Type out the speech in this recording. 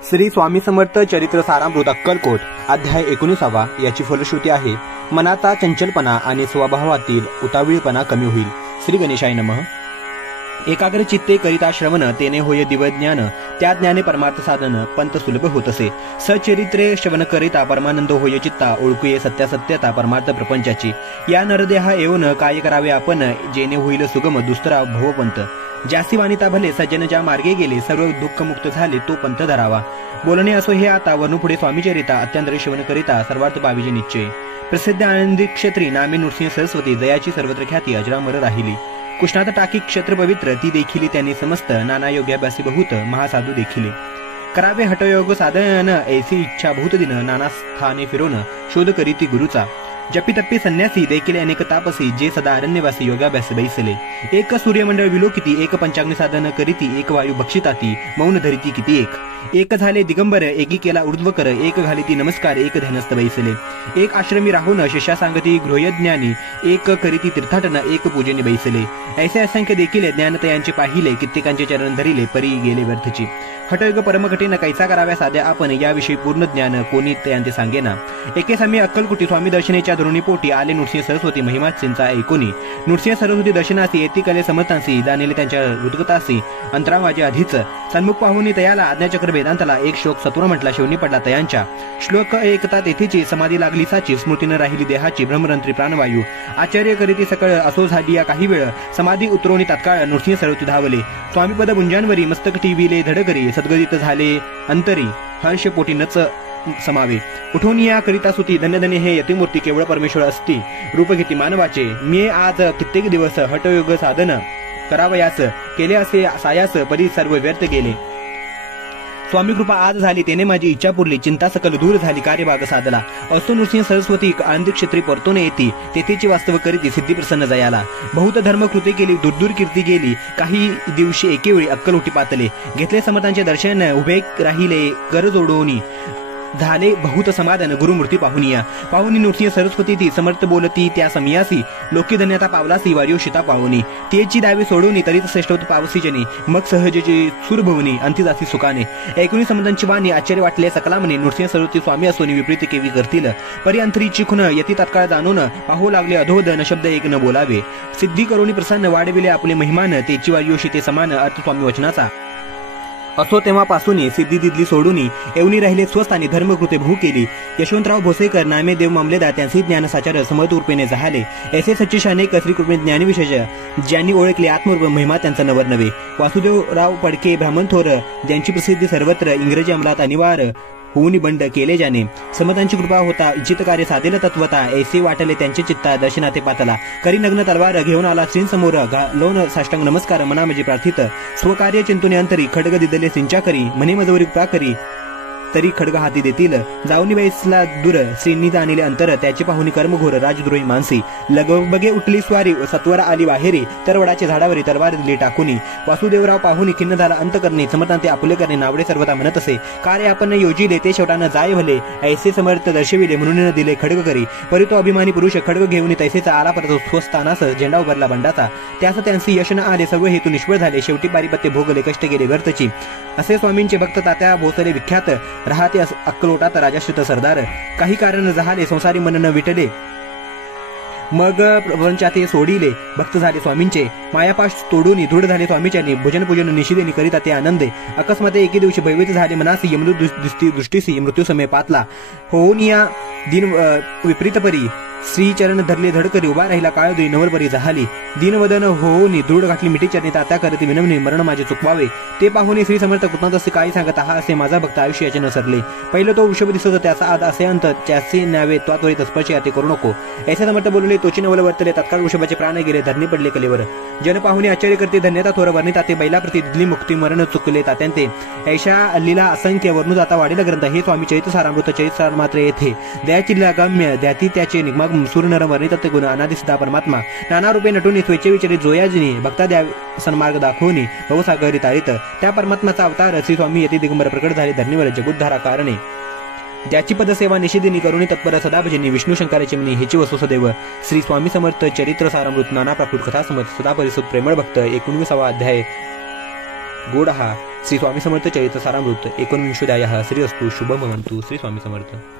श्री स्वामी समर्थ चरित्र सारामृत अक्कलकोट अध्याय 19 याची फलश्रुती आहे, मनाचा चंचलपणा आणि स्वभावातील उतावीळपणा कमी होईल। श्री गणेशाय नमः। एकाग्र चित्ते करिता श्रवण तेने होय दिवज्ञान, त्या ज्ञाने परमार्थ साधन पंत सुलभ होत असे। सचरित्रे श्रवण करिता परमानंद होय चित्ता, ओळखुये सत्यासत्यता परमार्थ प्रपंचाची। या नरदेहा येऊन काय करावे आपण, जेणे होईल सुगम दुसरा भवपंत। ज्यासी वानिता भले सज्जन ज्या मार्गे गेले, सर्व दुःख मुक्त झाले तो पंथ धरावा। बोलणे असो हे आता वरनु पुढे स्वामी चरिता, अत्यंतर श्रवण करिता सर्वार्थ पाविजे निश्चय। प्रसिद्ध आनंदी क्षत्री नामे नृसिंह सरस्वती, जयाची सर्वत्र ख्याती अजरामर राहिली। कृष्णात टाकी क्षत्र पवित्र, ती देखिली त्यांनी समस्त, नाना योग्याभ्यासी बहुत महासाधू देखिले। करावे हठयोग साधन ऐसी इच्छा बहुत दिन, नाना स्थाने फिरोन शोध करीती गुरुचा। जपी तप्पी संन्यासी देखील अनेक तापसी, जे सदा अरण्यवासी योगाभ्यास बैसले। एक सूर्यमंडळ विलोकिती, एक पंचाग्नी साधन करीती, एक वायू भक्षिताती मौन धरिती किती एक झाले दिगंबर, एकी केला ऊर्ध्वकर, एक घालिती नमस्कार, एक ध्यानस्थ बैसले। एक आश्रमी राहून शिष्या सांगती गृहज्ञानी, एक करीती तीर्थाटन, एक पूजेने बैसले। ऐसे असंख्य देखील ज्ञानतयांचे पाहिले, कित्येकांचे चरण धरिले परी गेले व्यर्थची। हठयोग परमकठीण कैसा कराव्या साध्या आपण, याविषयी पूर्ण ज्ञान कोणी तयांचे सांगेना। एके समी अक्कलकुटी स्वामी दर्शनेच्या धरुणीपोटी आले नृसिंह सरस्वती, महिमाचिंचा ऐकोनी। नृसिंह सरस्वती दर्शनासी येती कले समर्थांसी, जाणले त्यांच्या हृदगतासी अंतरावाजे आधीच। सन्मुख पाहुनी तयाला आज्ञाचक्र वेदांताला, एक श्लोक सत्वर म्हटला शिवणी पडला तयांच्या। श्लोक एकता तेथीची, समाधी लागली साची, स्मृतीनं राहिली देहाची, ब्रह्मरंत्री प्राणवायू। आचार्य करीती सकळ असो झाली या काही वेळ, समाधी उतरवणी तात्काळ नृसिंह सरस्वती धावले। स्वामीपद गुंजांवरी मस्तक टिविले धडकरी, सद्गदित झाले अंतरी, हर्ष पोटी नच समावे। उठून या करिता सुती, धन्य धन्य हे यतिमूर्ती, केवळ परमेश्वर असती रूप घेती मानवाचे। मी आज कित्येक दिवस हठयोग साधन करावयास केले, असे सायास परी सर्व व्यर्थ गेले। स्वामी कृपा आज झाली, तेने माझी इच्छा पुरली, चिंता सकल दूर झाली, कार्यभाग साधला। असो नृसिंह सरस्वती आनंदी क्षेत्री परतून येती, तेथेची वास्तव करीती सिद्धी प्रसन्न जयाला। बहुत धर्म कृती केली, दूर कीर्ती गेली, काही दिवशी एकेवेळी अक्कलकोटी पातले। घेतले समर्थांचे दर्शन, उभे राहिले कर जोडोनी, झाले बहुत समाधान गुरुमूर्ती पाहुनिया। पाहुनी नृसिंह सरस्वती ती समर्थ बोलती त्या समियासी, लोकी धन्यता पावलासी वार्यो शिता पाहुनी। तेची दावी सोडवणी तरीत श्रेष्ठवत पावसी जनी, मग सहजची सुरभवनी अंतिजासी सुखाने। ऐकुनी समर्थांची वाणी आश्चर्य वाटले सकलामने, नृसिंह सरस्वती स्वामी असोनी विपरीत केवी करतील। परी अंतरीची खुन यती तात्काळ जाणून, पाहू लागले अधोध न शब्द एक न बोलावे। सिद्धी करोनी प्रसन्न वाढविले आपले महिमान, तेची वार्यो शिते समान अर्थ स्वामी वचनाचा। असो तेव्हापासून सिद्धी दिदली सोडूनी, येऊनी राहिले स्वस्थानी, धर्मकृते भू केली। यशवंतराव भोसेकर नामे देव मामलेदार, त्यांचे ज्ञान साचार समर्थ उर्पेने झाले। ऐसे सच्चिशाने श्री कृपे ज्ञानविशेष, ज्यांनी ओळखले आत्मरूप महिमा त्यांचा नवर नवे। वासुदेवराव पडके ब्राह्मण थोर, ज्यांची प्रसिद्धी सर्वत्र, इंग्रजी अंमलात अनिवार्य होऊन बंड केले ज्याने। समर्थांची कृपा होता इच्छित कार्य साधेल तत्वता, ऐसे वाटले त्यांचे चित्ता दर्शनाते पातला। करी नग्न तलवार घेऊन आला श्री समोर, घालोन साष्टांग नमस्कार मना म्हणजे प्रार्थित। स्वकार्य चिंतुने अंतरी, खडग दिदले सिंचा करी, म्हणे मजवरी कृपा करी, तरी खडग हाती देतील। जाऊनी बैसला दूर, श्रींनी जाणिले अंतर, त्याची पाहुणी कर्मघोर राजद्रोही मानसी। लगबगे उठली स्वारी, सत्वरा आली बाहेरी, तर वडाच्या झाडावरी तलवार दिली टाकुनी। वासुदेवराव पाहुणी खिन्न झाला अंत करणे, समर्थांते आपुले करणे नावडे सर्वता म्हणत असे। कार्य आपण योजिले ते शेवटानं जाय भले, ऐसे समर्थ दर्शविले म्हणून दिले खडग करी। परी तो अभिमानी पुरुष खडग घेऊन तैसेचा आला परत स्वस्थानास, झेंडा उभारला बंडाचा। त्यास त्यांचे यश न आले, सर्व हेतू निष्फळ झाले, शेवटी पारिपत्य भोगले, कष्ट गेले व्यर्थची। असे स्वामींचे भक्त तात्या भोसले विख्यात, राहते अक्कलोटात राजाश्रित सरदार। काही कारण झाले संसारी मन न विटले, मग प्रपंचाते सोडिले, भक्त झाले स्वामींचे। मायापाश तोडून दृढ झाले स्वामीच्यानी, भजन पूजन निशिदेनी करीता ते आनंदे। अकस्माते एके दिवशी भयभीत झाले मनासी, यमदूत दृष्टीसी मृत्यू समय पातला। होऊन या दिन विपरीत परी, श्रीचरण धरले धडकरी, उभा राहिला काळ दुई नवलपरी झाली। दीनवदन होऊनी दृढ घातली मिठी चरणी, तात्या करती विनवणी, मरण माझे चुकवावे। ते पाहुनी श्री समर्थ कृतज्ञ असे काही सांगत, हा असे माझा भक्त आयुष्याचे न सरले। पहिलं तो वृषभ दिसत, त्याचा आज असे अंत, त्याचे न्यावे त्वरित स्पर्श ते करू नको। ऐसे समर्थ बोलले, तोची नवल वर्तले, तत्काळ वृषभाचे प्राण गेले, धरणी पडले कलेवर। जन पाहुनी आश्चर्य करते, धन्यता थोर वर्णिता ते, बैलाप्रती दिदली मुक्ती, मरण चुकले तात्यांते। ऐशा लीला असंख्य वर्णू जाता वाढीला ग्रंथ, हे स्वामी चरित्र सारामृत चरित्र सार मात्र येथे। दयाची गम्य द्याती त्याचे निगमाग, सूर्यनर वर्णित गुण अनादि सिद्धा परमात्मा। नाना रूपे नटून स्वेच्छे विचारी जोयाजिनी, भक्ता द्या सन्मार्ग दाखवून भवसागरी तारित। त्या परमात्माचा अवतार श्री स्वामी यती दिगंबर प्रकट झाले धरणीवर, जगुद्धारा कारणे। ज्याची पदसेवा निषेधिनी करुणी तत्पर सदा भजनी, विष्णू शंकराचे मनी हेची वसु सदैव। श्री स्वामी समर्थ चरित्र सारामृत नाना प्राकृत कथा समर्थ सदा परिसुत प्रेमळ भक्त। 19वा अध्याय गोड हा श्री स्वामी समर्थ चरित्र सारामृत 19 श्री अस्तु शुभम भवन्तु. श्री स्वामी समर्थ.